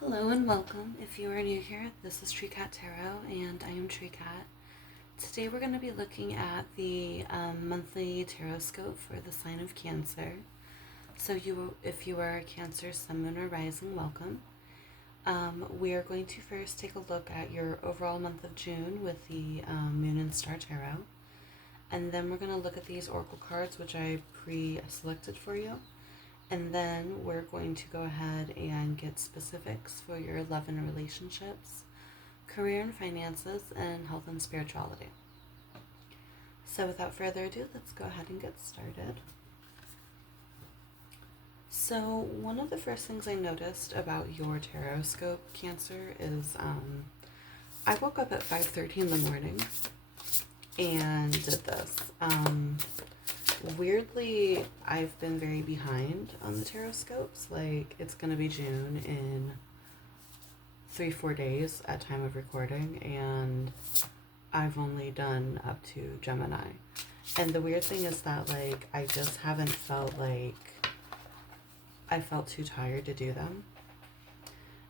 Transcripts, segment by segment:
Hello and welcome. If you are new here, this is Tree Cat Tarot, and I am Tree Cat. Today we're going to be looking at the monthly tarot scope for the sign of Cancer. So, if you are a Cancer, Sun, Moon, or Rising, welcome. We are going to first take a look at your overall month of June with the Moon and Star Tarot, and then we're going to look at these oracle cards, which I pre-selected for you. And then we're going to go ahead and get specifics for your love and relationships, career and finances, and health and spirituality. So without further ado, let's go ahead and get started. So one of the first things I noticed about your tarot scope, Cancer, is I woke up at 5:30 in the morning and did this. Weirdly, I've been very behind on the tarot scopes. Like, it's going to be June in 3-4 days at time of recording, and I've only done up to Gemini. And the weird thing is that, like, I just haven't felt like I felt too tired to do them.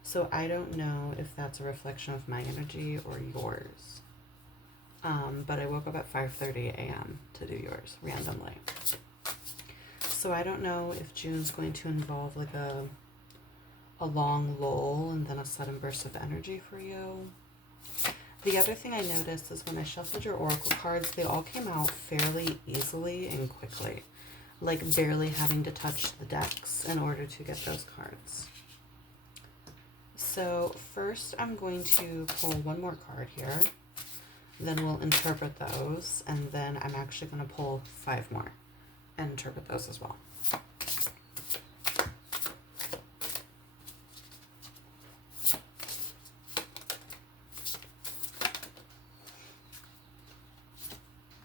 So I don't know if that's a reflection of my energy or yours. But I woke up at 5:30 a.m. to do yours randomly. So I don't know if June's going to involve like a long lull and then a sudden burst of energy for you. The other thing I noticed is when I shuffled your oracle cards, they all came out fairly easily and quickly, like barely having to touch the decks in order to get those cards. So first I'm going to pull one more card here. Then we'll interpret those, and then I'm actually going to pull 5 more and interpret those as well.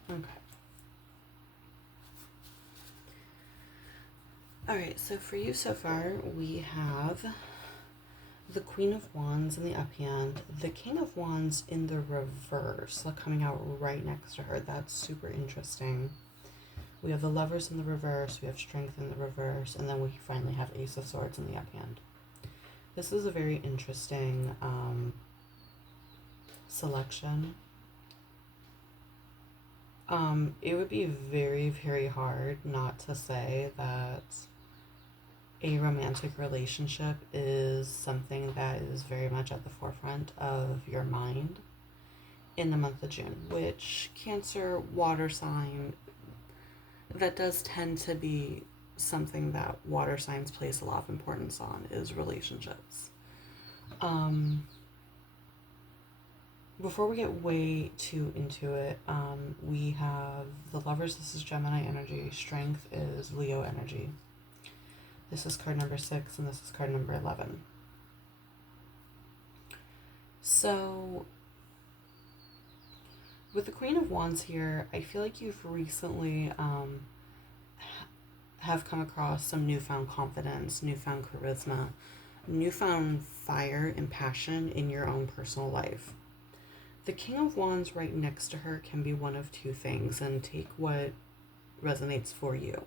Okay. Alright, so for you so far, we have the Queen of Wands in the uphand, the King of Wands in the reverse, like coming out right next to her. That's super interesting. We have the Lovers in the reverse, we have Strength in the reverse, and then we finally have Ace of Swords in the uphand. This is a very interesting selection. It would be very, very hard not to say that a romantic relationship is something that is very much at the forefront of your mind in the month of June, which Cancer, water sign, that does tend to be something that water signs place a lot of importance on, is relationships. Before we get way too into it, we have the Lovers. This is Gemini energy. Strength is Leo energy. This is card number 6, and this is card number 11. So, with the Queen of Wands here, I feel like you've recently have come across some newfound confidence, newfound charisma, newfound fire and passion in your own personal life. The King of Wands right next to her can be one of two things, and take what resonates for you.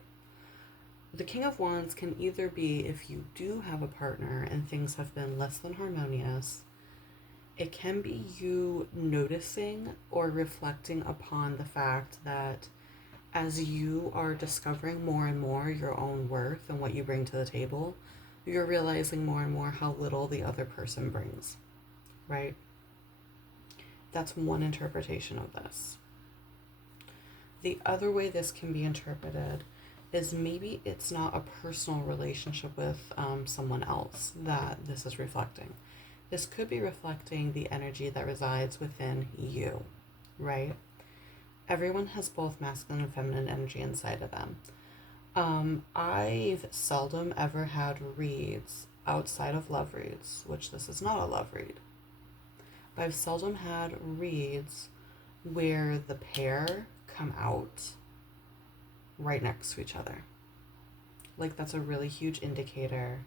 The King of Wands can either be, if you do have a partner and things have been less than harmonious, it can be you noticing or reflecting upon the fact that as you are discovering more and more your own worth and what you bring to the table, you're realizing more and more how little the other person brings, right? That's one interpretation of this. The other way this can be interpreted is maybe it's not a personal relationship with someone else that this is reflecting. This could be reflecting the energy that resides within you, right? Everyone has both masculine and feminine energy inside of them. I've seldom ever had reads outside of love reads, which this is not a love read. But I've seldom had reads where the pair come out right next to each other. Like, that's a really huge indicator.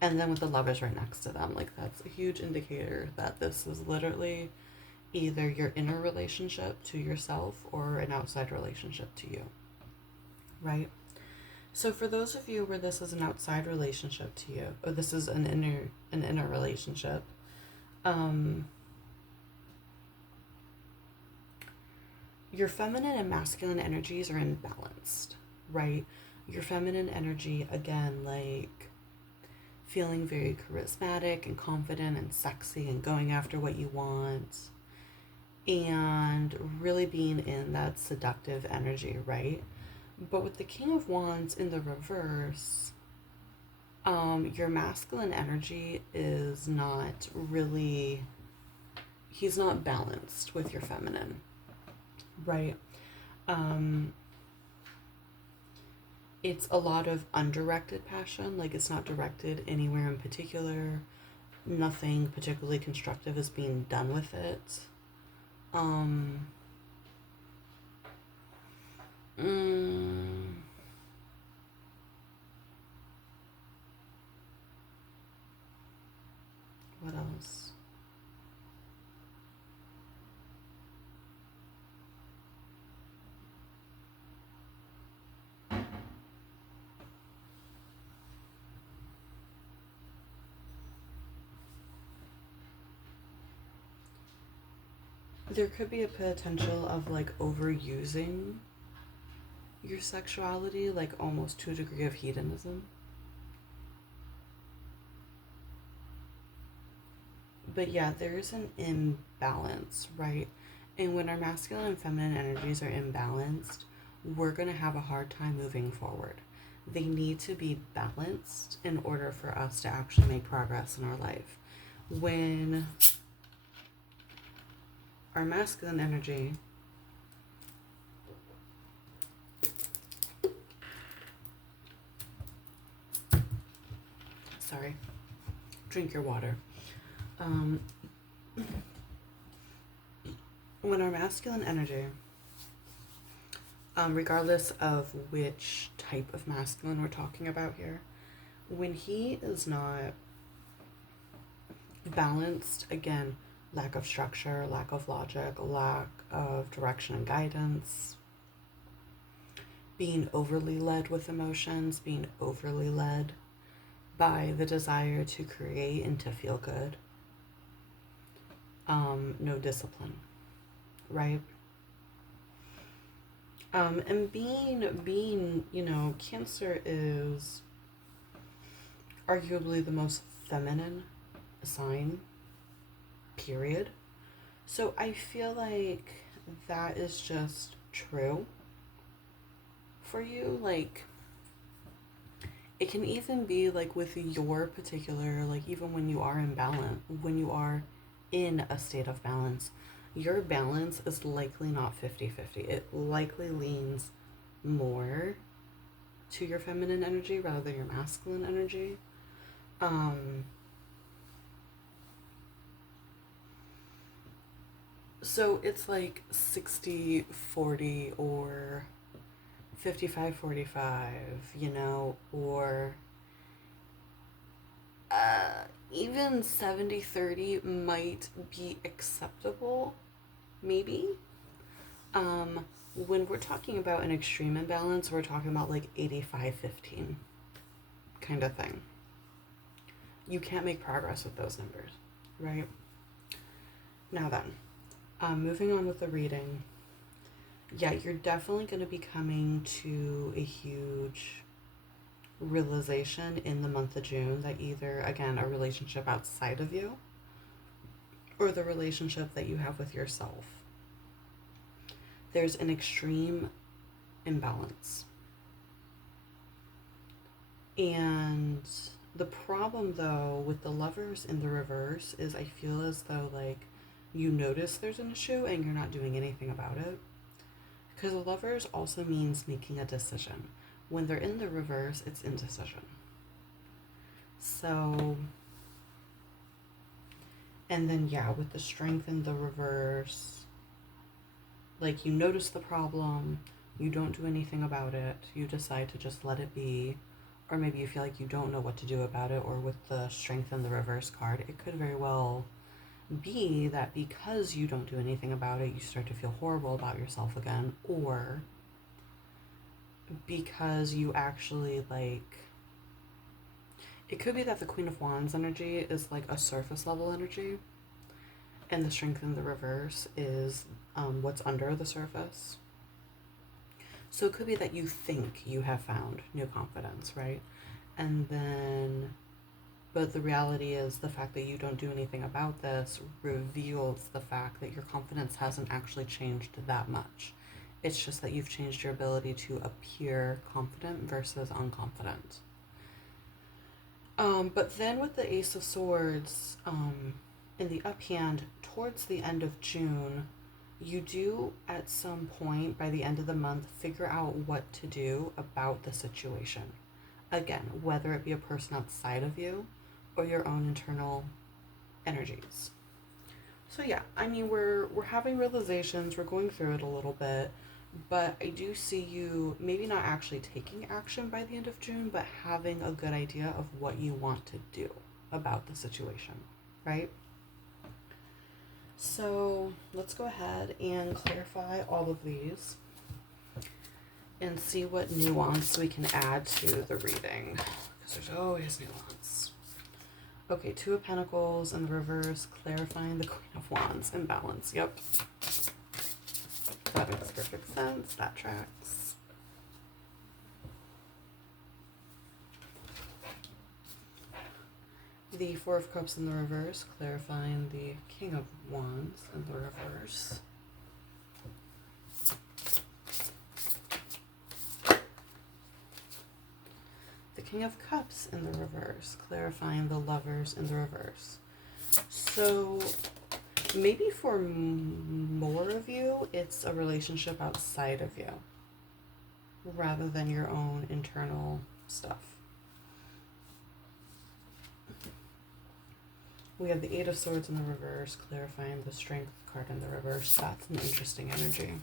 And then with the Lovers right next to them, like, that's a huge indicator that this is literally either your inner relationship to yourself or an outside relationship to you, right? So for those of you where this is an outside relationship to you, or this is an inner relationship, um, your feminine and masculine energies are imbalanced, right? Your feminine energy, again, like feeling very charismatic and confident and sexy and going after what you want and really being in that seductive energy, right? But with the King of Wands in the reverse, your masculine energy is not really, he's not balanced with your feminine, right? Um, it's a lot of undirected passion, like it's not directed anywhere in particular. Nothing particularly constructive is being done with it. Um, mm, what else? There could be a potential of like overusing your sexuality, like almost to a degree of hedonism. But yeah, there's an imbalance, right? And when our masculine and feminine energies are imbalanced, we're going to have a hard time moving forward. They need to be balanced in order for us to actually make progress in our life. When our masculine energy, sorry, drink your water. Um, when our masculine energy, regardless of which type of masculine we're talking about here, when he is not balanced, again, lack of structure, lack of logic, lack of direction and guidance, being overly led with emotions, being overly led by the desire to create and to feel good, no discipline, right? And being, Cancer is arguably the most feminine sign, period. So I feel like that is just true for you. Like, it can even be like with your particular, like, even when you are in balance, when you are in a state of balance, your balance is likely not 50-50. It likely leans more to your feminine energy rather than your masculine energy. Um, so it's like 60-40 or 55-45, or even 70-30 might be acceptable, maybe. When we're talking about an extreme imbalance, we're talking about like 85-15 kind of thing. You can't make progress with those numbers, right? Now then, moving on with the reading. Yeah, you're definitely going to be coming to a huge realization in the month of June that either, again, a relationship outside of you or the relationship that you have with yourself, there's an extreme imbalance. And the problem, though, with the Lovers in the reverse is I feel as though, like, you notice there's an issue and you're not doing anything about it. Because the Lovers also means making a decision. When they're in the reverse, it's indecision. So, and then, yeah, with the Strength in the reverse, like, you notice the problem, you don't do anything about it, you decide to just let it be, or maybe you feel like you don't know what to do about it, or with the Strength in the reverse card, it could very well be that because you don't do anything about it, you start to feel horrible about yourself again, or because you actually like, it could be that the Queen of Wands energy is like a surface level energy, and the Strength in the reverse is what's under the surface. So it could be that you think you have found new confidence, right? And then, but the reality is the fact that you don't do anything about this reveals the fact that your confidence hasn't actually changed that much. It's just that you've changed your ability to appear confident versus unconfident. But then with the Ace of Swords, in the uphand, towards the end of June, you do at some point by the end of the month figure out what to do about the situation. Again, whether it be a person outside of you or your own internal energies. So yeah, I mean we're having realizations, we're going through it a little bit, but I do see you maybe not actually taking action by the end of June, but having a good idea of what you want to do about the situation, right? So let's go ahead and clarify all of these and see what nuance we can add to the reading, because there's always nuance. Okay, Two of Pentacles in the reverse, clarifying the Queen of Wands imbalance. Yep. That makes perfect sense. That tracks. The Four of Cups in the reverse, clarifying the King of Wands in the reverse. The King of Cups in the reverse, clarifying the Lovers in the reverse. So maybe for more of you, it's a relationship outside of you rather than your own internal stuff. We have the Eight of Swords in the reverse, clarifying the Strength card in the reverse. That's an interesting energy.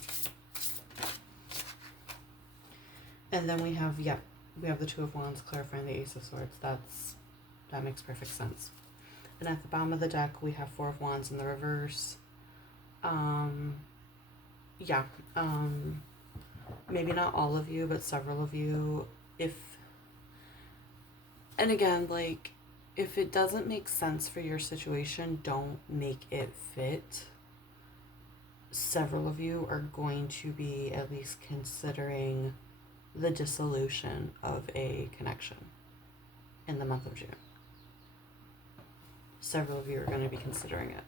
And then we have the Two of Wands clarifying the Ace of Swords. That makes perfect sense. And at the bottom of the deck, we have Four of Wands in the reverse. Maybe not all of you, but several of you. And again, like, if it doesn't make sense for your situation, don't make it fit. Several of you are going to be at least considering the dissolution of a connection in the month of June. Several of you are going to be considering it.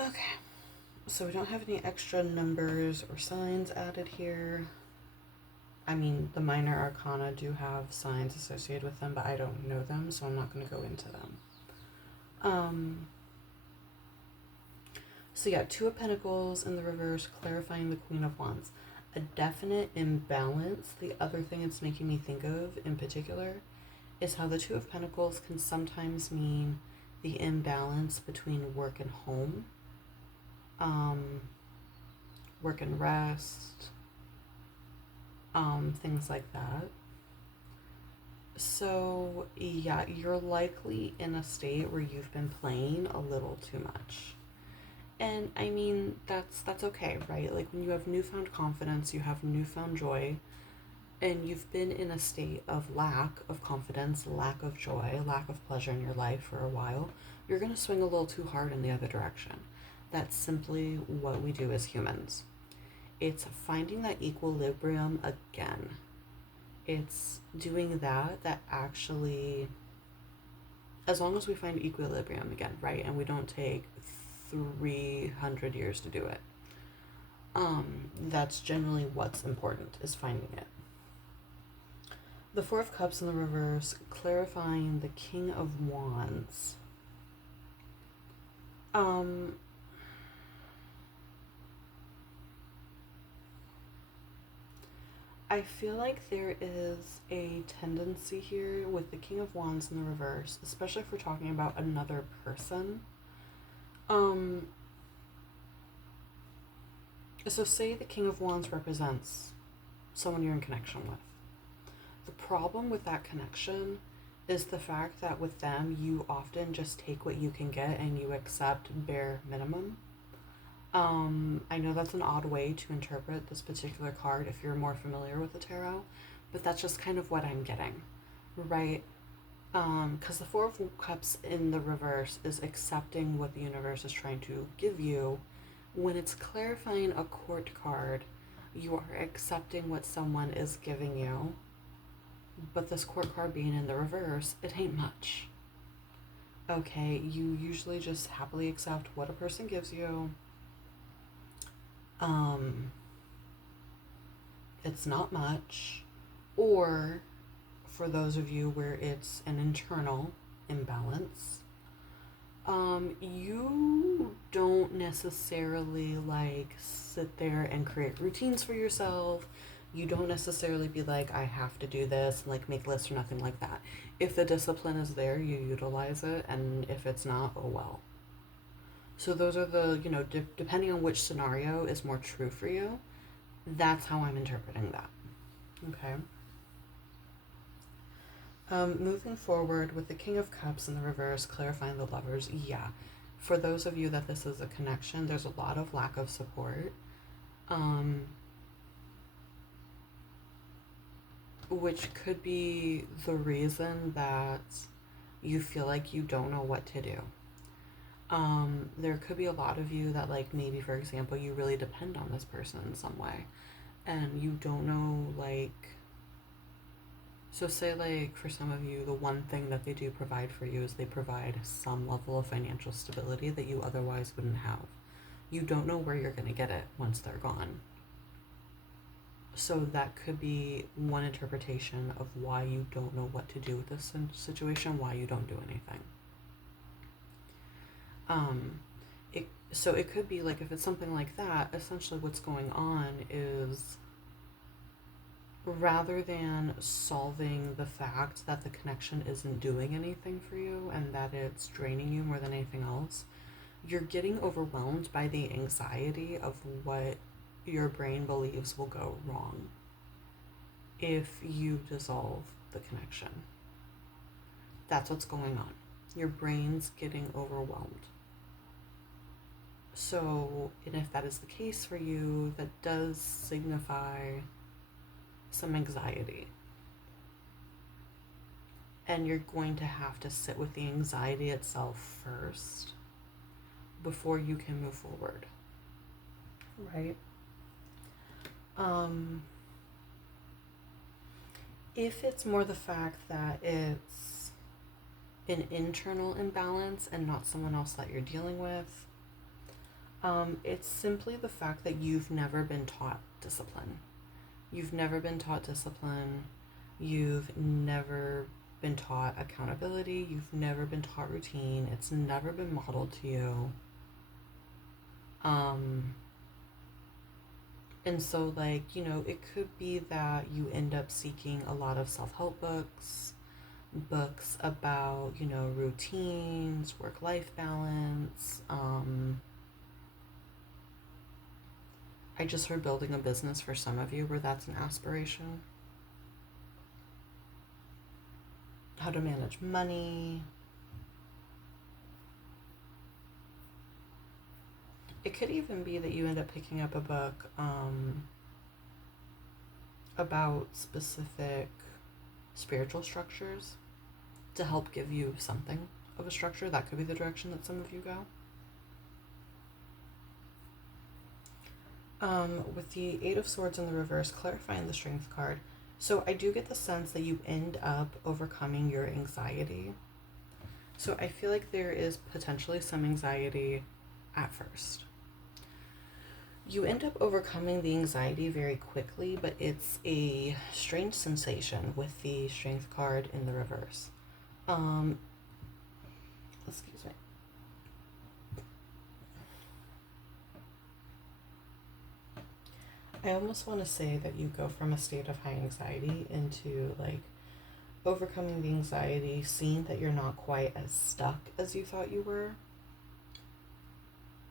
Okay, so we don't have any extra numbers or signs added here. I mean, the minor arcana do have signs associated with them, but I don't know them, so I'm not going to go into them. So yeah, Two of Pentacles in the reverse, clarifying the Queen of Wands. A definite imbalance. The other thing it's making me think of in particular is how the Two of Pentacles can sometimes mean the imbalance between work and home, work and rest, things like that. So yeah, you're likely in a state where you've been playing a little too much. And I mean, that's okay, right? Like when you have newfound confidence, you have newfound joy, and you've been in a state of lack of confidence, lack of joy, lack of pleasure in your life for a while, you're going to swing a little too hard in the other direction. That's simply what we do as humans. It's finding that equilibrium again. It's doing that actually, as long as we find equilibrium again, right? And we don't take 300 years to do it. That's generally what's important, is finding it. The Four of Cups in the reverse, clarifying the King of Wands. I feel like there is a tendency here with the King of Wands in the reverse, especially if we're talking about another person. So say the King of Wands represents someone you're in connection with. The problem with that connection is the fact that with them, you often just take what you can get and you accept bare minimum. I know that's an odd way to interpret this particular card if you're more familiar with the tarot, but that's just kind of what I'm getting, right? Because the Four of Cups in the reverse is accepting what the universe is trying to give you. When it's clarifying a court card, you are accepting what someone is giving you. But this court card being in the reverse, it ain't much. Okay, you usually just happily accept what a person gives you. It's not much. Or for those of you where it's an internal imbalance, you don't necessarily like sit there and create routines for yourself. You don't necessarily be like, I have to do this, and like make lists or nothing like that. If the discipline is there, you utilize it, and if it's not, oh well. So those are the, depending on which scenario is more true for you, that's how I'm interpreting that. Okay. Moving forward with the King of Cups in the reverse, clarifying the Lovers, yeah. For those of you that this is a connection, there's a lot of lack of support. Which could be the reason that you feel like you don't know what to do. There could be a lot of you that, like, maybe, for example, you really depend on this person in some way, and you don't know, like, so say, like, for some of you, the one thing that they do provide for you is they provide some level of financial stability that you otherwise wouldn't have. You don't know where you're going to get it once they're gone. So that could be one interpretation of why you don't know what to do with this situation, why you don't do anything. So it could be like, if it's something like that, essentially what's going on is, rather than solving the fact that the connection isn't doing anything for you and that it's draining you more than anything else, you're getting overwhelmed by the anxiety of what your brain believes will go wrong if you dissolve the connection. That's what's going on. Your brain's getting overwhelmed. So, and if that is the case for you, that does signify some anxiety. And you're going to have to sit with the anxiety itself first before you can move forward. Right? If it's more the fact that it's an internal imbalance and not someone else that you're dealing with, it's simply the fact that you've never been taught discipline. You've never been taught discipline. You've never been taught accountability. You've never been taught routine. It's never been modeled to you. And so, like, it could be that you end up seeking a lot of self-help books about, routines, work-life balance. I just heard building a business for some of you where that's an aspiration. How to manage money. It could even be that you end up picking up a book about specific spiritual structures to help give you something of a structure. That could be the direction that some of you go. With the Eight of Swords in the reverse, clarifying the Strength card. So I do get the sense that you end up overcoming your anxiety. So I feel like there is potentially some anxiety at first. You end up overcoming the anxiety very quickly, but it's a strange sensation with the Strength card in the reverse. Excuse me. I almost want to say that you go from a state of high anxiety into, like, overcoming the anxiety, seeing that you're not quite as stuck as you thought you were.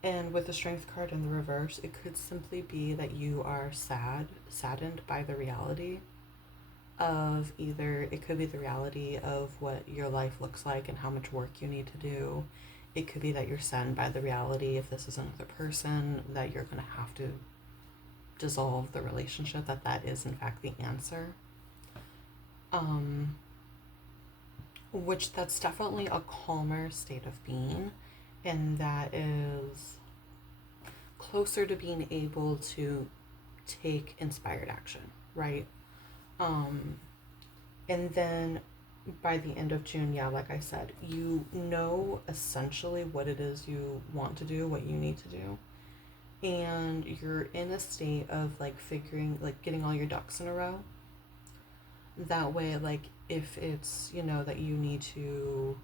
And with the Strength card in the reverse, it could simply be that you are saddened by the reality of either it could be the reality of what your life looks like and how much work you need to do. It could be that you're saddened by the reality, if this is another person, that you're going to have to dissolve the relationship, that is in fact the answer. Which that's definitely a calmer state of being, and that is closer to being able to take inspired action, right? Um, and then by the end of June, yeah, like I said, you know essentially what it is you want to do, what you need to do. And you're in a state of like figuring, like getting all your ducks in a row. That way, like if it's, that you need to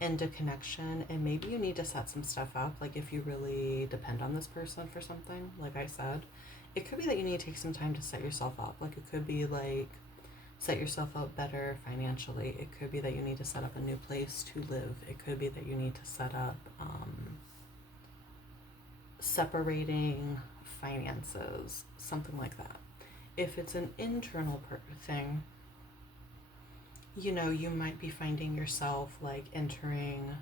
end a connection and maybe you need to set some stuff up, like if you really depend on this person for something, like I said, it could be that you need to take some time to set yourself up. Like it could be like set yourself up better financially. It could be that you need to set up a new place to live. It could be that you need to set up separating finances, something like that. If it's an internal thing, you might be finding yourself like entering,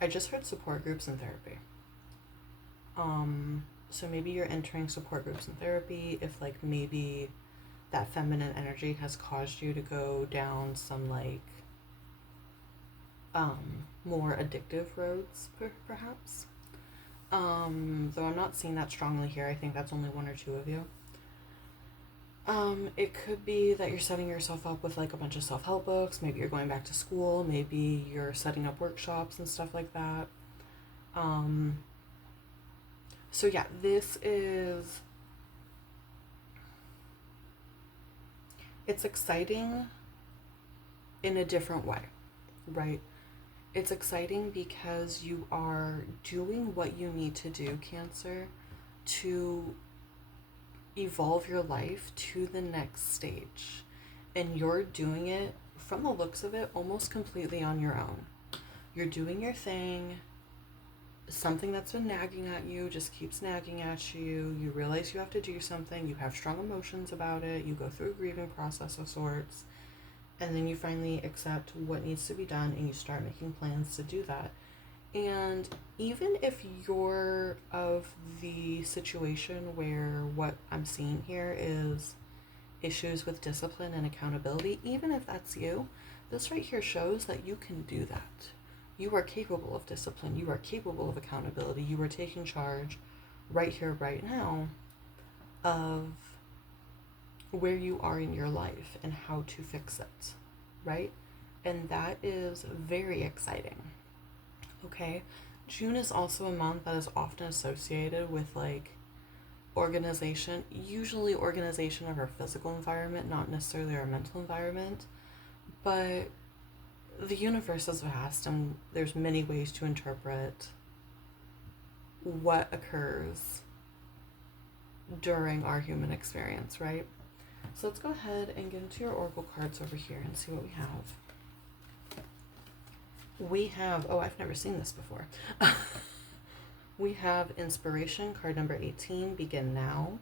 I just heard support groups and therapy. So maybe you're entering support groups and therapy if like maybe that feminine energy has caused you to go down some like more addictive roads, perhaps. Though I'm not seeing that strongly here. I think that's only one or two of you. It could be that you're setting yourself up with like a bunch of self-help books. Maybe you're going back to school. Maybe you're setting up workshops and stuff like that. So yeah, it's exciting in a different way, right? It's exciting because you are doing what you need to do, Cancer, to evolve your life to the next stage. And you're doing it, from the looks of it, almost completely on your own. You're doing your thing. Something that's been nagging at you just keeps nagging at you. You realize you have to do something. You have strong emotions about it. You go through a grieving process of sorts. And then you finally accept what needs to be done and you start making plans to do that. And even if you're of the situation where what I'm seeing here is issues with discipline and accountability, even if that's you, this right here shows that you can do that. You are capable of discipline. You are capable of accountability. You are taking charge right here, right now, of where you are in your life and how to fix it, right? And that is very exciting. Okay, June is also a month that is often associated with like organization, usually organization of our physical environment, not necessarily our mental environment. But the universe is vast and there's many ways to interpret what occurs during our human experience, right? So let's go ahead and get into your oracle cards over here and see what we have. We have, oh, I've never seen this before. We have Inspiration, card number 18, Begin Now.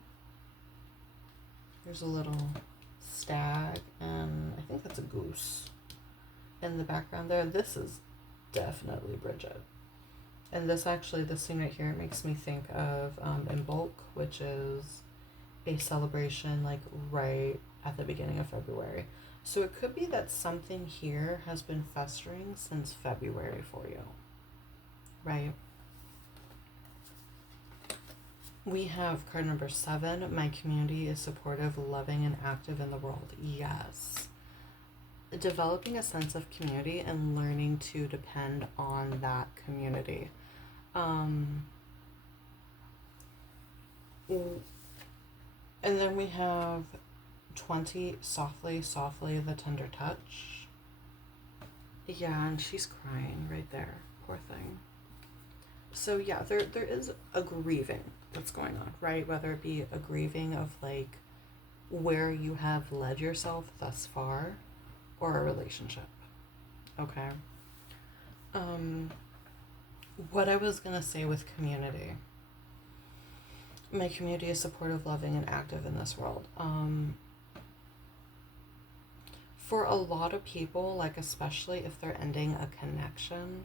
There's a little stag, and I think that's a goose in the background there. This is definitely Bridget. And this scene right here, it makes me think of In Bulk, which is a celebration like right at the beginning of February. So it could be that something here has been festering since February for you, right? We have card number 7, My Community is Supportive, Loving, and Active in the World. Yes. Developing a sense of community and learning to depend on that community. And then we have 20, Softly, Softly, the Tender Touch. Yeah, and she's crying right there. Poor thing. So yeah, there is a grieving that's going on, right? Whether it be a grieving of like where you have led yourself thus far or a relationship. Okay. What I was gonna say with community. My community is supportive, loving, and active in this world. For a lot of people, like especially if they're ending a connection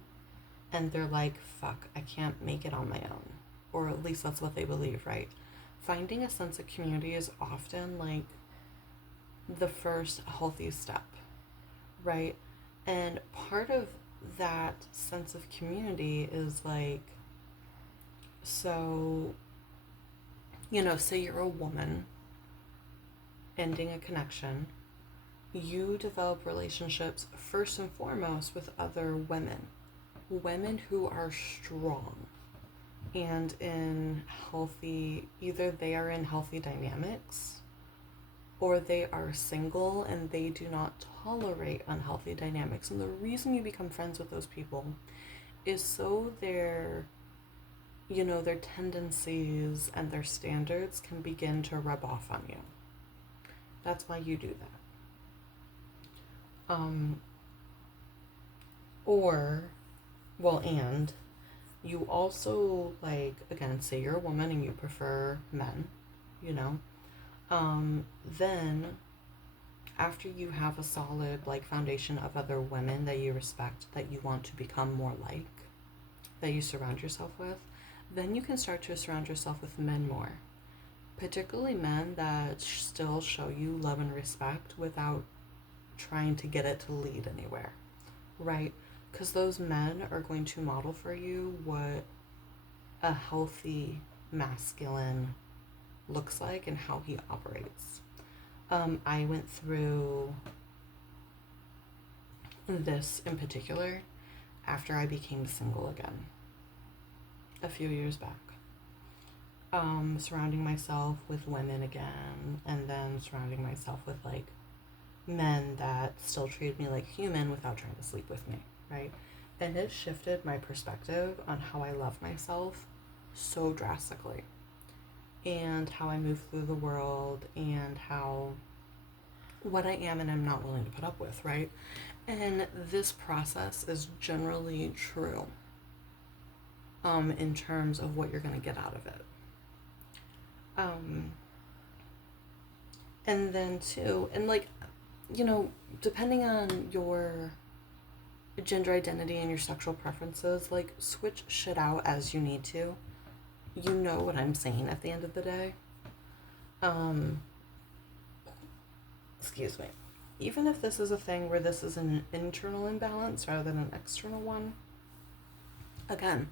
and they're like, fuck, I can't make it on my own. Or at least that's what they believe, right? Finding a sense of community is often like the first healthy step, right? And part of that sense of community is like, so, say you're a woman ending a connection, you develop relationships first and foremost with other women who are strong and in healthy, either they are in healthy dynamics or they are single and they do not tolerate unhealthy dynamics. And the reason you become friends with those people is so their tendencies and their standards can begin to rub off on you. That's why you do that. Or, well, and you also, like, again, say you're a woman and you prefer men, you know, then after you have a solid, like, foundation of other women that you respect, that you want to become more like, that you surround yourself with, then you can start to surround yourself with men more. Particularly men that still show you love and respect without trying to get it to lead anywhere, right? Because those men are going to model for you what a healthy masculine looks like and how he operates. I went through this in particular after I became single again a few years back. Surrounding myself with women again, and then surrounding myself with like men that still treated me like human without trying to sleep with me, right? And it shifted my perspective on how I love myself so drastically, and how I move through the world, and how what I am and I'm not willing to put up with, right? And this process is generally true in terms of what you're going to get out of it. And then too, and like, depending on your gender identity and your sexual preferences, like, switch shit out as you need to. You know what I'm saying at the end of the day. Excuse me. Even if this is a thing where this is an internal imbalance rather than an external one, again,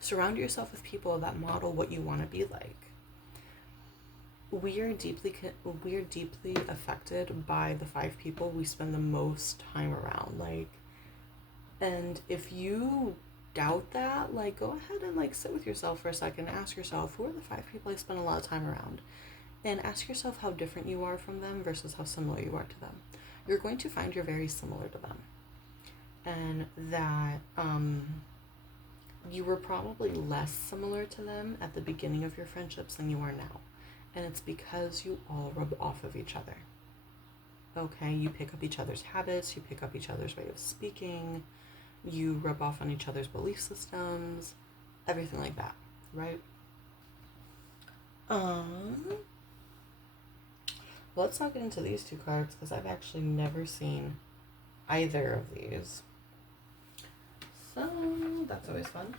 surround yourself with people that model what you want to be like. We are deeply affected by the 5 people we spend the most time around, like, and if you doubt that, like, go ahead and like sit with yourself for a second and ask yourself, who are the 5 people I spend a lot of time around? And ask yourself how different you are from them versus how similar you are to them. You're going to find you're very similar to them, and that you were probably less similar to them at the beginning of your friendships than you are now. And it's because you all rub off of each other. Okay, you pick up each other's habits, you pick up each other's way of speaking, you rub off on each other's belief systems, everything like that, right? Let's not get into these 2 cards because I've actually never seen either of these. So that's always fun.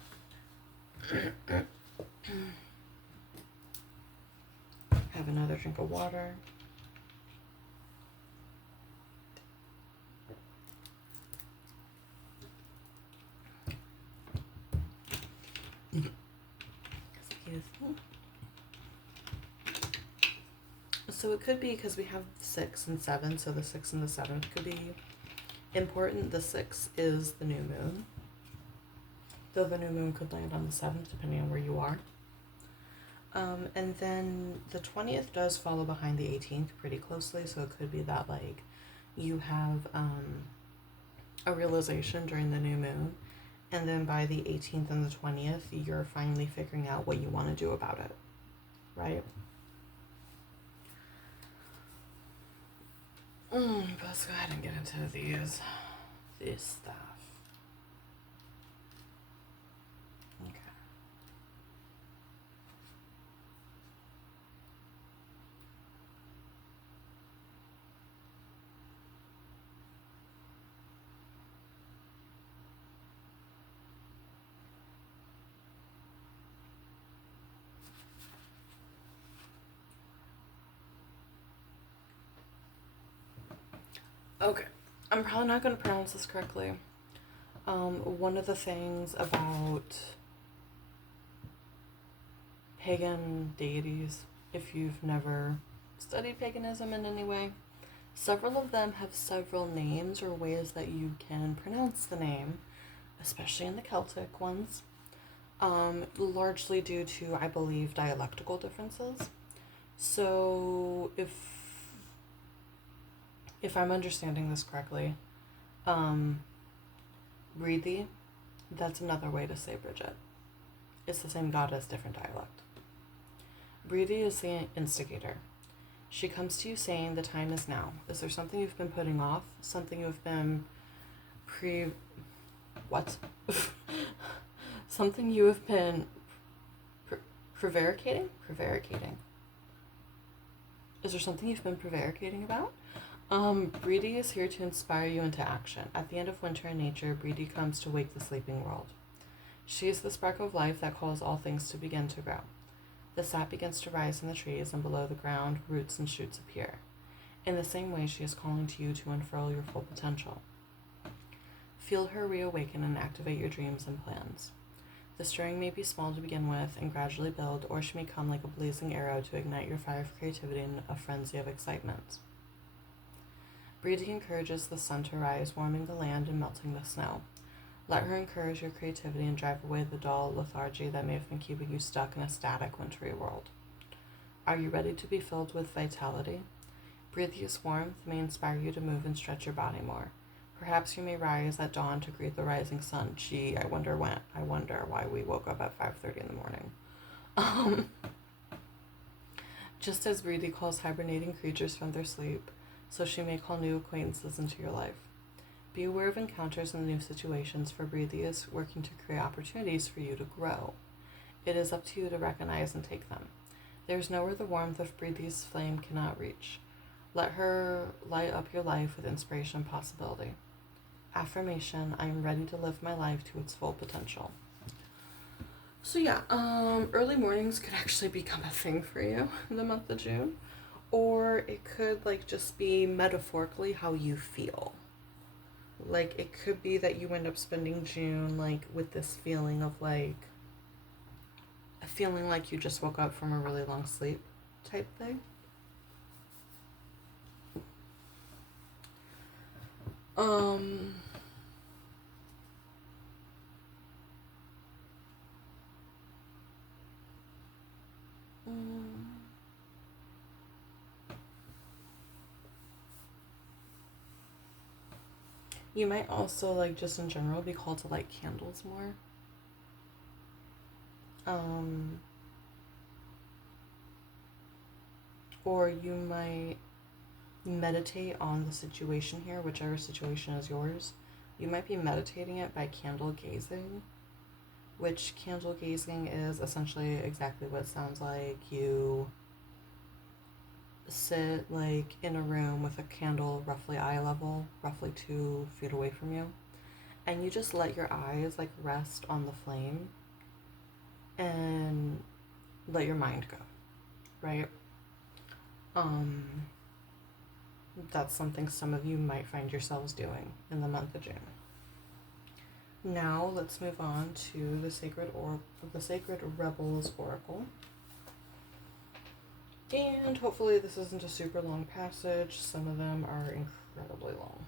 Have another drink of water. Excuse me. So it could be because we have 6 and 7, so the 6 and the 7 could be important. The 6 is the new moon, though the new moon could land on the 7th depending on where you are. And then the 20th does follow behind the 18th pretty closely, so it could be that like you have a realization during the new moon, and then by the 18th and the 20th you're finally figuring out what you want to do about it, right? But let's go ahead and get into this stuff. Okay. Okay, I'm probably not going to pronounce this correctly. One of the things about pagan deities, if you've never studied paganism in any way, several of them have several names or ways that you can pronounce the name, especially in the Celtic ones, largely due to, I believe, dialectical differences. So, if I'm understanding this correctly, um, Breathy, that's another way to say Bridget. It's the same goddess, different dialect. Breathy is the instigator. She comes to you saying the time is now. Is there something you've been putting off? Something you've been what? Something you have been prevaricating? Prevaricating. Is there something you've been prevaricating about? Breedy is here to inspire you into action. At the end of winter in nature, Breedy comes to wake the sleeping world. She is the spark of life that calls all things to begin to grow. The sap begins to rise in the trees, and below the ground, roots and shoots appear. In the same way, she is calling to you to unfurl your full potential. Feel her reawaken and activate your dreams and plans. The stirring may be small to begin with and gradually build, or she may come like a blazing arrow to ignite your fire of creativity in a frenzy of excitement. Breedy encourages the sun to rise, warming the land and melting the snow. Let her encourage your creativity and drive away the dull lethargy that may have been keeping you stuck in a static, wintry world. Are you ready to be filled with vitality? Breathy's warmth may inspire you to move and stretch your body more. Perhaps you may rise at dawn to greet the rising sun. Gee, I wonder when. I wonder why we woke up at 5:30 in the morning. Just as Breedy calls hibernating creatures from their sleep, so she may call new acquaintances into your life. Be aware of encounters and new situations, for Breathy is working to create opportunities for you to grow. It is up to you to recognize and take them. There is nowhere the warmth of Breathy's flame cannot reach. Let her light up your life with inspiration and possibility. Affirmation: I am ready to live my life to its full potential. So yeah, early mornings could actually become a thing for you in the month of June. Or it could just be metaphorically how you feel. It could be that you end up spending June with this feeling of feeling like you just woke up from a really long sleep type thing. You might also just in general be called to light candles more. Or you might meditate on the situation here, whichever situation is yours. You might be meditating it by candle gazing, which candle gazing is essentially exactly what it sounds like. You sit in a room with a candle roughly eye level, roughly 2 feet away from you, and you just let your eyes rest on the flame and let your mind go, right? That's something some of you might find yourselves doing in the month of June. Now let's move on to the Sacred Rebels Oracle. And hopefully this isn't a super long passage. Some of them are incredibly long.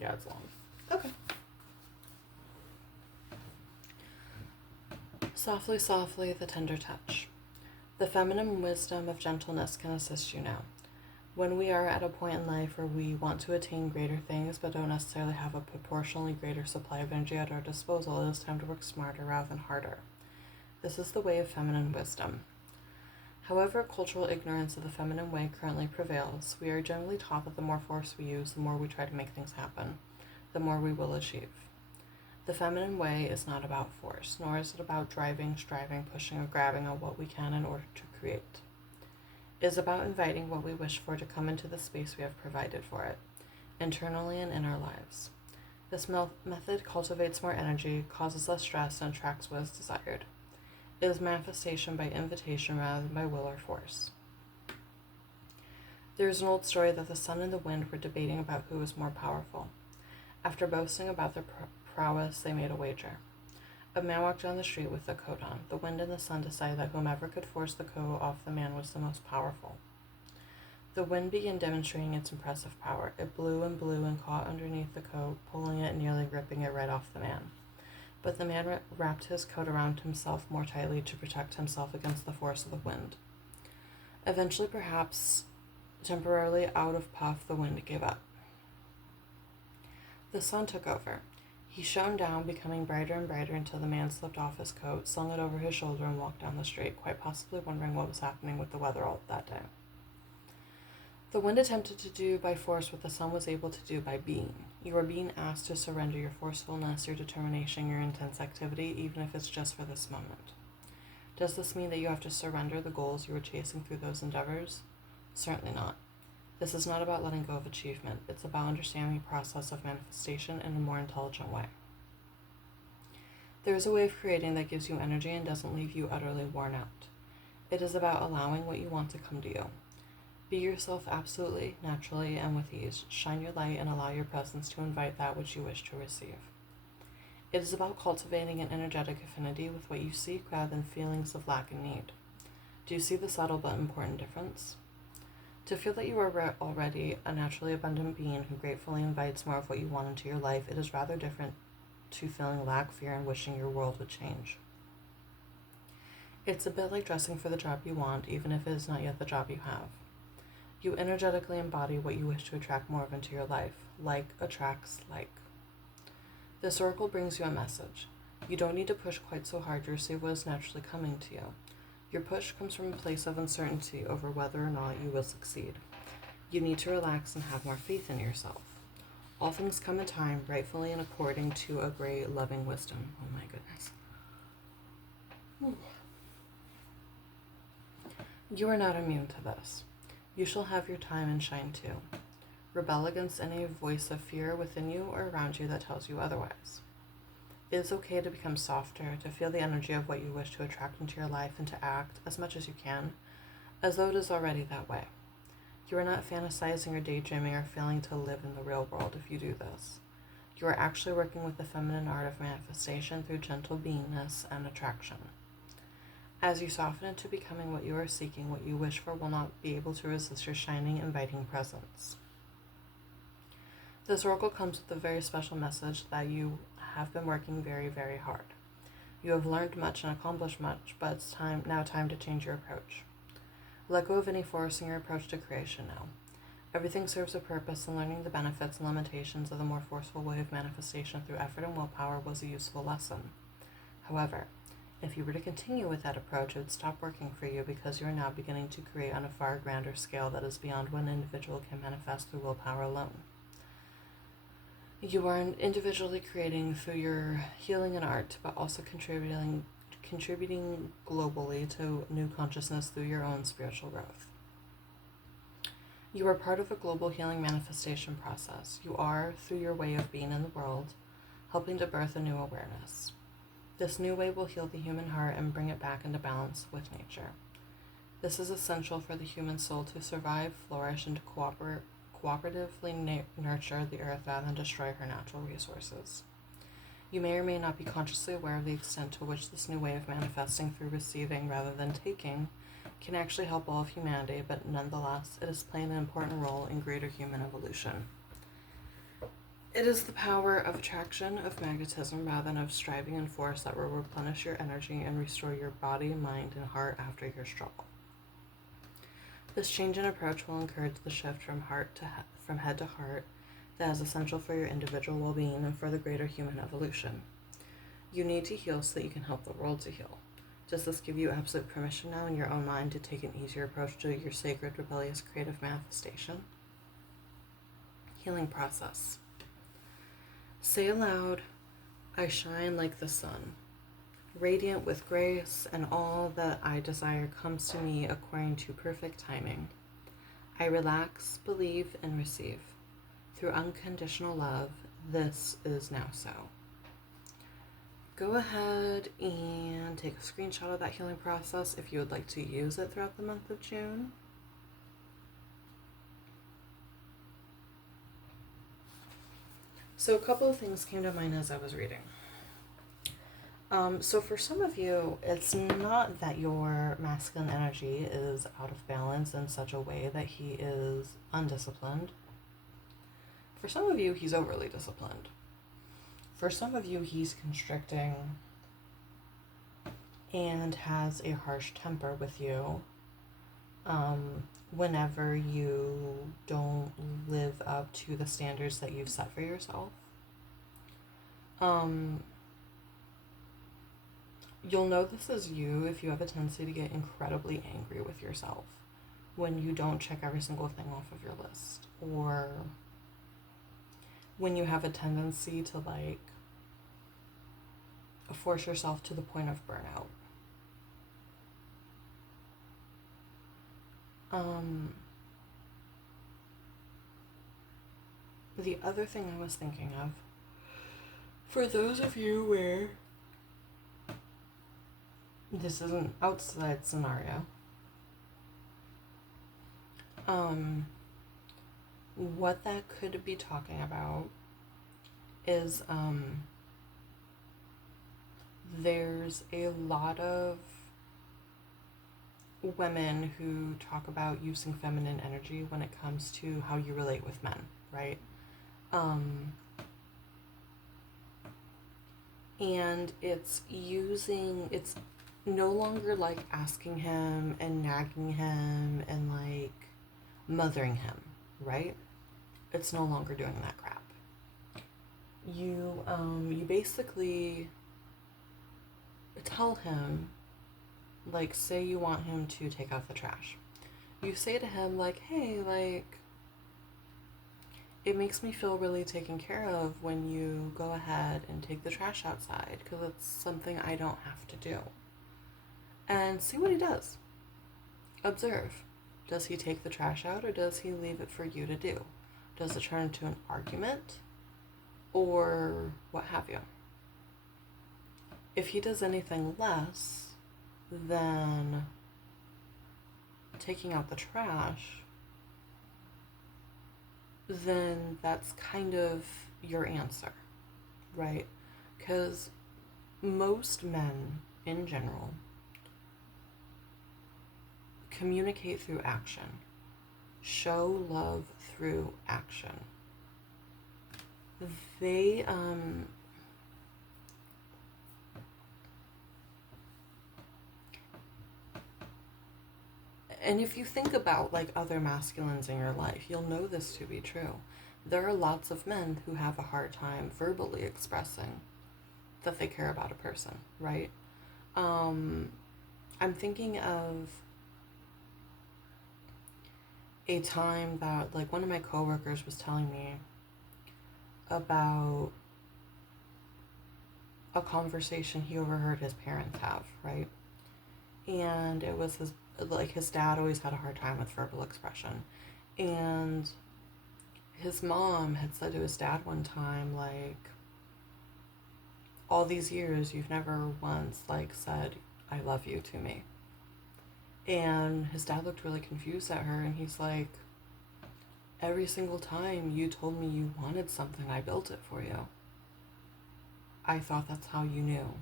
Yeah, it's long. Okay. Softly, softly, the tender touch. The feminine wisdom of gentleness can assist you now. When we are at a point in life where we want to attain greater things but don't necessarily have a proportionally greater supply of energy at our disposal, it is time to work smarter rather than harder. This is the way of feminine wisdom. However, cultural ignorance of the feminine way currently prevails. We are generally taught that the more force we use, the more we try to make things happen, the more we will achieve. The feminine way is not about force, nor is it about driving, striving, pushing, or grabbing at what we can in order to create. It is about inviting what we wish for to come into the space we have provided for it, internally and in our lives. This method cultivates more energy, causes less stress, and attracts what is desired. is manifestation by invitation rather than by will or force. There is an old story that the sun and the wind were debating about who was more powerful. After boasting about their prowess, they made a wager. A man walked down the street with a coat on. The wind and the sun decided that whomever could force the coat off the man was the most powerful. The wind began demonstrating its impressive power. It blew and caught underneath the coat, pulling it and nearly ripping it right off the man. But the man wrapped his coat around himself more tightly to protect himself against the force of the wind. Eventually, perhaps temporarily out of puff, the wind gave up. The sun took over. He shone down, becoming brighter and brighter until the man slipped off his coat, slung it over his shoulder, and walked down the street, quite possibly wondering what was happening with the weather all that day. The wind attempted to do by force what the sun was able to do by being. You are being asked to surrender your forcefulness, your determination, your intense activity, even if it's just for this moment. Does this mean that you have to surrender the goals you were chasing through those endeavors? Certainly not. This is not about letting go of achievement. It's about understanding the process of manifestation in a more intelligent way. There is a way of creating that gives you energy and doesn't leave you utterly worn out. It is about allowing what you want to come to you. Be yourself absolutely, naturally, and with ease. Shine your light and allow your presence to invite that which you wish to receive. It is about cultivating an energetic affinity with what you seek rather than feelings of lack and need. Do you see the subtle but important difference? To feel that you are already a naturally abundant being who gratefully invites more of what you want into your life, it is rather different to feeling lack, fear, and wishing your world would change. It's a bit like dressing for the job you want, even if it is not yet the job you have. You energetically embody what you wish to attract more of into your life. Like attracts like. This oracle brings you a message. You don't need to push quite so hard to receive what is naturally coming to you. Your push comes from a place of uncertainty over whether or not you will succeed. You need to relax and have more faith in yourself. All things come in time, rightfully and according to a great loving wisdom. Oh my goodness. Ooh. You are not immune to this. You shall have your time and shine too. Rebel against any voice of fear within you or around you that tells you otherwise. It is okay to become softer, to feel the energy of what you wish to attract into your life and to act, as much as you can, as though it is already that way. You are not fantasizing or daydreaming or failing to live in the real world if you do this. You are actually working with the feminine art of manifestation through gentle beingness and attraction. As you soften into becoming what you are seeking, what you wish for will not be able to resist your shining, inviting presence. This oracle comes with a very special message that you have been working very, very hard. You have learned much and accomplished much, but it's now time to change your approach. Let go of any forcing your approach to creation now. Everything serves a purpose, and learning the benefits and limitations of the more forceful way of manifestation through effort and willpower was a useful lesson. However, if you were to continue with that approach, it would stop working for you because you are now beginning to create on a far grander scale that is beyond what an individual can manifest through willpower alone. You are individually creating through your healing and art, but also contributing globally to new consciousness through your own spiritual growth. You are part of a global healing manifestation process. You are, through your way of being in the world, helping to birth a new awareness. This new way will heal the human heart and bring it back into balance with nature. This is essential for the human soul to survive, flourish, and to cooperatively nurture the earth rather than destroy her natural resources. You may or may not be consciously aware of the extent to which this new way of manifesting through receiving rather than taking can actually help all of humanity, but nonetheless, it is playing an important role in greater human evolution. It is the power of attraction, of magnetism, rather than of striving and force that will replenish your energy and restore your body, mind, and heart after your struggle. This change in approach will encourage the shift from head to heart that is essential for your individual well-being and for the greater human evolution. You need to heal so that you can help the world to heal. Does this give you absolute permission now in your own mind to take an easier approach to your sacred, rebellious, creative manifestation? Healing process. Say aloud, I shine like the sun, radiant with grace, and all that I desire comes to me according to perfect timing. I relax, believe, and receive. Through unconditional love, this is now so. go ahead and take a screenshot of that healing process if you would like to use it throughout the month of June. So a couple of things came to mind as I was reading. So for some of you, it's not that your masculine energy is out of balance in such a way that he is undisciplined. For some of you, he's overly disciplined. For some of you, he's constricting and has a harsh temper with you whenever you don't live up to the standards that you've set for yourself. You'll know this is you if you have a tendency to get incredibly angry with yourself when you don't check every single thing off of your list, or when you have a tendency to like force yourself to the point of burnout. The other thing I was thinking of, for those of you where this is an outside scenario, what that could be talking about is there's a lot of women who talk about using feminine energy when it comes to how you relate with men, right? And it's no longer like asking him and nagging him and like mothering him, right? It's no longer doing that crap. You basically tell him, like, say you want him to take out the trash. You say to him, like, hey, like, it makes me feel really taken care of when you go ahead and take the trash outside, because it's something I don't have to do. And see what he does. Observe. Does he take the trash out, or does he leave it for you to do? Does it turn into an argument, or what have you? If he does anything less than taking out the trash, then that's kind of your answer, right? Because most men in general communicate through action, show love through action. They and if you think about like other masculines in your life, you'll know this to be true. There are lots of men who have a hard time verbally expressing that they care about a person, right? I'm thinking of a time that like one of my coworkers was telling me about a conversation he overheard his parents have, right? And it was his dad always had a hard time with verbal expression. And his mom had said to his dad one time, like, all these years you've never once like said I love you to me. And his dad looked really confused at her, and he's like, every single time you told me you wanted something, I built it for you. I thought that's how you knew.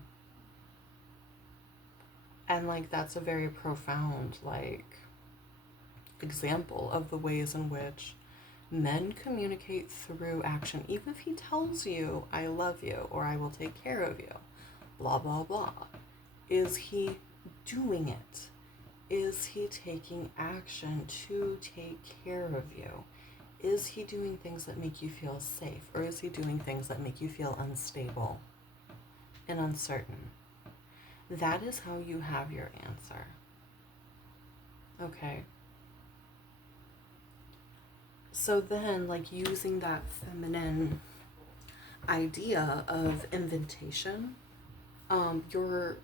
And like that's a very profound like example of the ways in which men communicate through action. Even if he tells you I love you or I will take care of you, blah blah blah, is he doing it? Is he taking action to take care of you? Is he doing things that make you feel safe, or is he doing things that make you feel unstable and uncertain? That is how you have your answer. Okay. So then, like, using that feminine idea of invitation, you're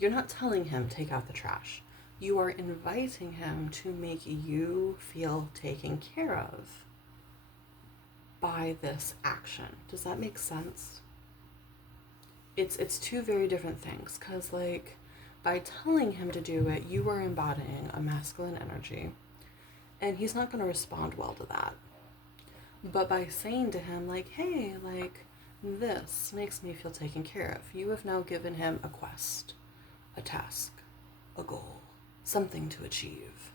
not telling him take out the trash. You are inviting him to make you feel taken care of by this action. Does that make sense? it's two very different things, because like by telling him to do it, you are embodying a masculine energy, and he's not going to respond well to that. But by saying to him, like, hey, like, this makes me feel taken care of, you have now given him a quest, a task, a goal, something to achieve.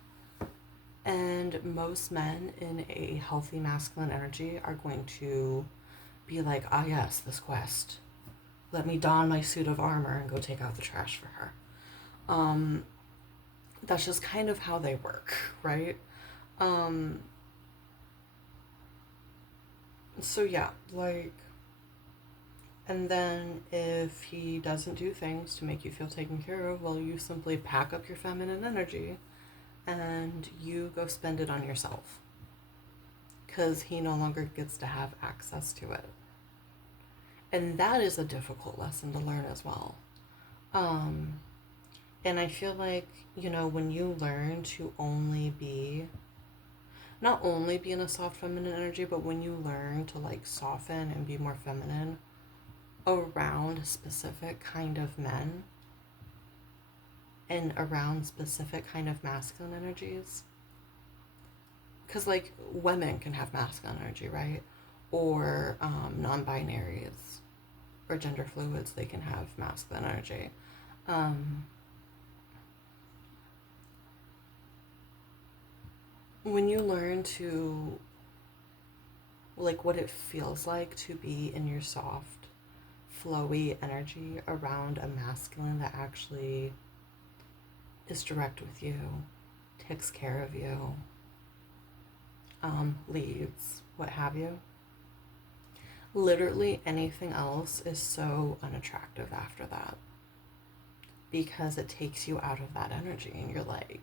And most men in a healthy masculine energy are going to be like, ah, yes, this quest. Let me don my suit of armor and go take out the trash for her. That's just kind of how they work, right? Um, so yeah, like, and then if he doesn't do things to make you feel taken care of, well, you simply pack up your feminine energy and you go spend it on yourself, because he no longer gets to have access to it. And that is a difficult lesson to learn as well. Um, and I feel like, when you learn to not only be in a soft feminine energy, but when you learn to like soften and be more feminine around a specific kind of men and around specific kind of masculine energies, because like women can have masculine energy, right? Or non-binaries or gender fluids, they can have masculine energy. um, when you learn to, like, what it feels like to be in your soft flowy energy around a masculine that actually is direct with you, takes care of you, leads, what have you. Literally anything else is so unattractive after that, because it takes you out of that energy and you're like,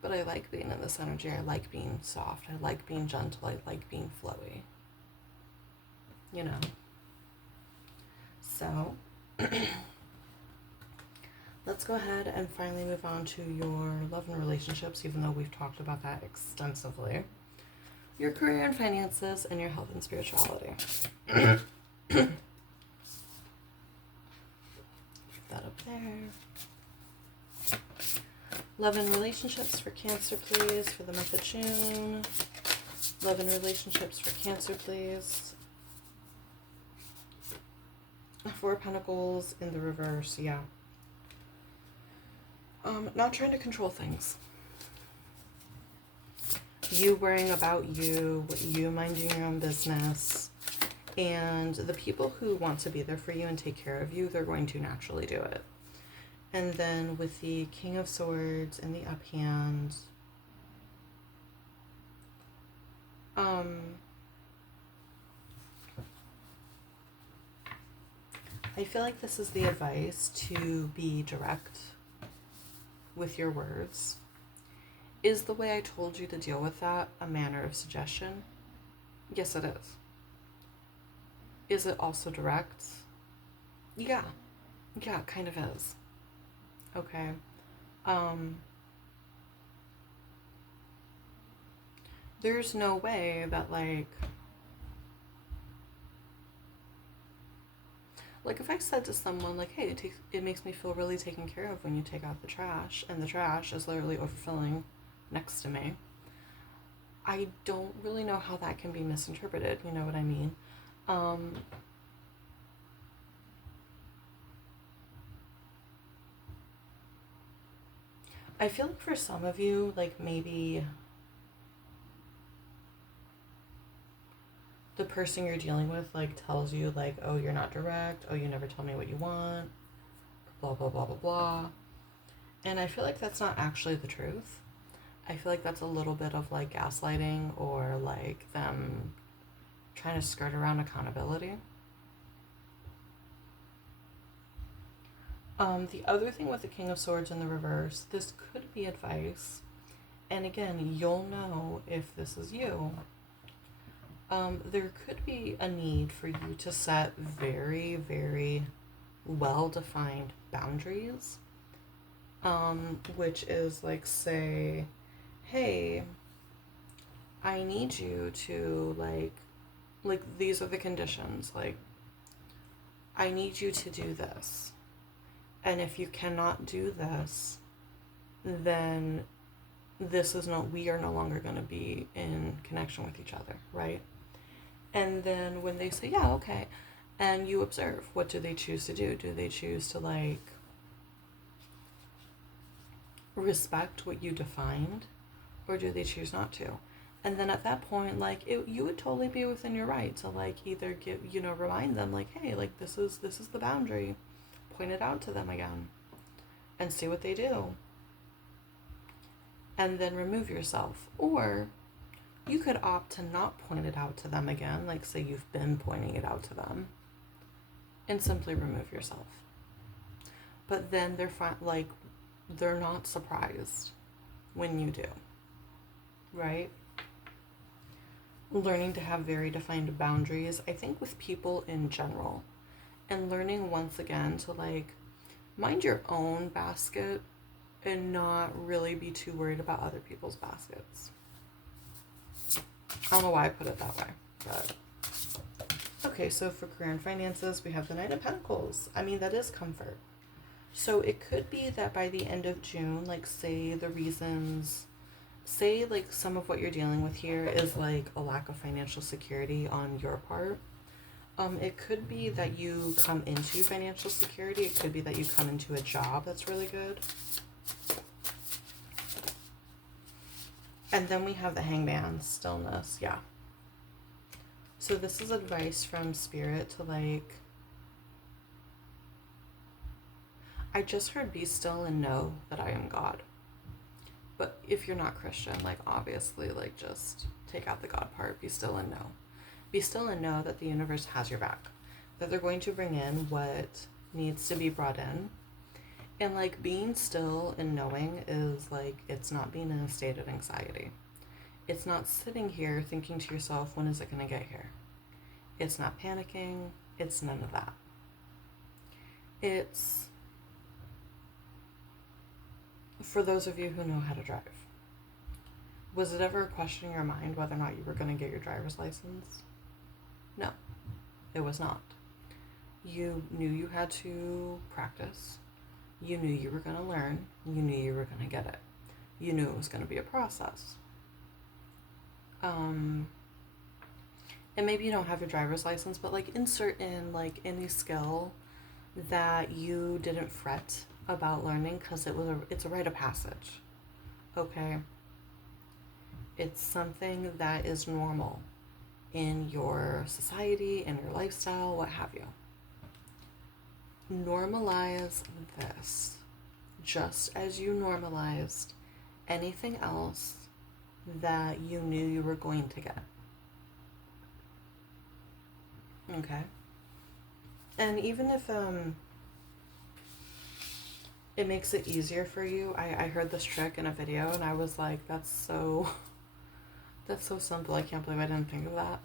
but I like being in this energy. I like being soft. I like being gentle. I like being flowy. You know? So, let's go ahead and finally move on to your love and relationships, even though we've talked about that extensively. Your career and finances, and your health and spirituality. Put that up there. Love and relationships for Cancer, please, for the month of June. Love and relationships for Cancer, please. Four of Pentacles in the reverse, yeah. Not trying to control things. You worrying about you minding your own business. And the people who want to be there for you and take care of you, they're going to naturally do it. And then with the King of Swords and the up hand, I feel like this is the advice to be direct with your words. Is the way I told you to deal with that a manner of suggestion? Yes, it is. Is it also direct? Yeah. Yeah, it kind of is. Okay. There's no way that like if I said to someone like, hey, it makes me feel really taken care of when you take out the trash, and the trash is literally overfilling next to me, I don't really know how that can be misinterpreted, you know what I mean? I feel like for some of you, like maybe the person you're dealing with like tells you like, oh, you're not direct, oh, you never tell me what you want, blah blah blah blah blah. And I feel like that's not actually the truth. I feel like that's a little bit of like gaslighting, or like them trying to skirt around accountability. The other thing with the King of Swords in the reverse, this could be advice. And again, you'll know if this is you. There could be a need for you to set very, very well-defined boundaries. Which is like, say, hey, I need you to like these are the conditions. Like, I need you to do this. And if you cannot do this, then we are no longer going to be in connection with each other, right? And then when they say, yeah, okay, and you observe, what do they choose to do? Do they choose to like respect what you defined, or do they choose not to? And then at that point, like you would totally be within your right to like either give, remind them like, hey, like this is the boundary, point it out to them again, and see what they do, and then remove yourself. Or you could opt to not point it out to them again, like say you've been pointing it out to them, and simply remove yourself. But then they're not surprised when you do, right? Learning to have very defined boundaries, I think, with people in general, and learning once again to like mind your own basket and not really be too worried about other people's baskets. I don't know why I put it that way, but okay. So for career and finances, we have the Knight of Pentacles. I mean, that is comfort. So it could be that by the end of June, like say like some of what you're dealing with here is like a lack of financial security on your part. It could be that you come into financial security. It could be that you come into a job that's really good. And then we have the Hangman, stillness. Yeah. So this is advice from Spirit to like, I just heard be still and know that I am God. But if you're not Christian, like obviously like just take out the God part, be still and know. Be still and know that the universe has your back. That they're going to bring in what needs to be brought in. And like being still and knowing is like, it's not being in a state of anxiety. It's not sitting here thinking to yourself, when is it going to get here? It's not panicking. It's none of that. It's for those of you who know how to drive. Was it ever a question in your mind whether or not you were going to get your driver's license? No, it was not. You knew you had to practice. You knew you were going to learn. You knew you were going to get it. You knew it was going to be a process. And maybe you don't have your driver's license, but like insert in like any skill that you didn't fret about learning because it's a rite of passage. Okay? It's something that is normal in your society, in your lifestyle, what have you. Normalize this just as you normalized anything else that you knew you were going to get. Okay? And even if it makes it easier for you, I heard this trick in a video and I was like, that's so simple. I can't believe I didn't think of that.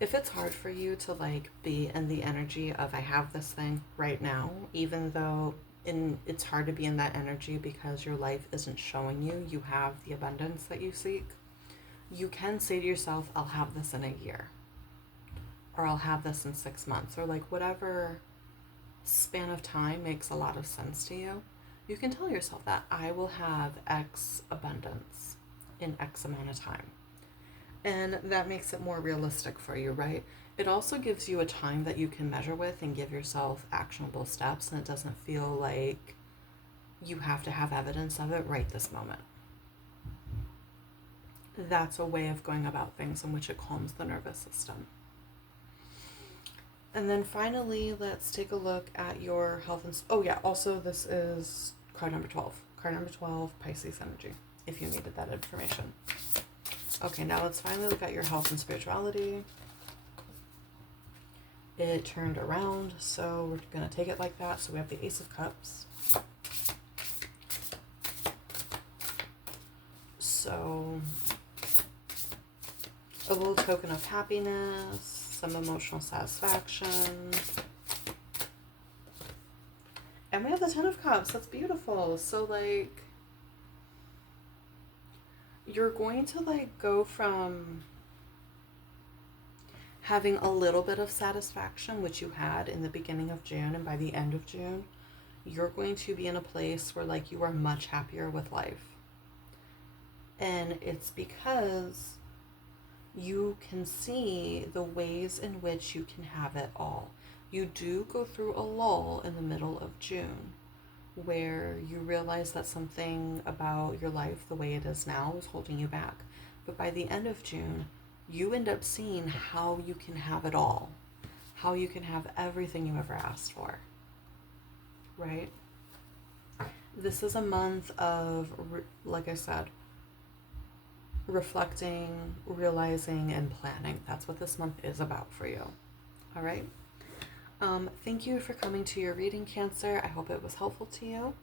If it's hard for you to like be in the energy of I have this thing right now, even though it's hard to be in that energy because your life isn't showing you have the abundance that you seek, you can say to yourself, I'll have this in a year, or I'll have this in 6 months, or like whatever span of time makes a lot of sense to you. You can tell yourself that I will have X abundance in X amount of time. And that makes it more realistic for you, right? It also gives you a time that you can measure with and give yourself actionable steps, and it doesn't feel like you have to have evidence of it right this moment. That's a way of going about things in which it calms the nervous system. And then finally, let's take a look at your health and... Oh yeah, also this is card number 12. Card number 12, Pisces energy, if you needed that information. Okay, now let's finally look at your health and spirituality. It turned around, so we're going to take it like that. So we have the Ace of Cups. So a little token of happiness, some emotional satisfaction. And we have the Ten of Cups. That's beautiful. So like, you're going to like go from having a little bit of satisfaction, which you had in the beginning of June, and by the end of June, you're going to be in a place where like you are much happier with life. And it's because you can see the ways in which you can have it all. You do go through a lull in the middle of June where you realize that something about your life, the way it is now, is holding you back. But by the end of June, you end up seeing how you can have it all, how you can have everything you ever asked for, right? This is a month of, like I said, reflecting, realizing, and planning. That's what this month is about for you. All right? Thank you for coming to your reading, Cancer. I hope it was helpful to you.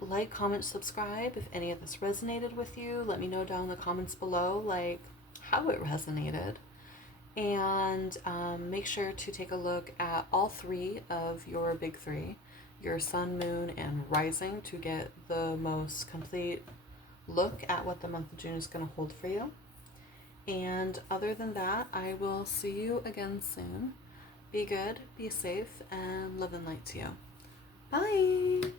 Like, comment, subscribe if any of this resonated with you. Let me know down in the comments below, like, how it resonated. And make sure to take a look at all three of your big three, your sun, moon, and rising, to get the most complete look at what the month of June is going to hold for you. And other than that, I will see you again soon. Be good, be safe, and love and light to you. Bye!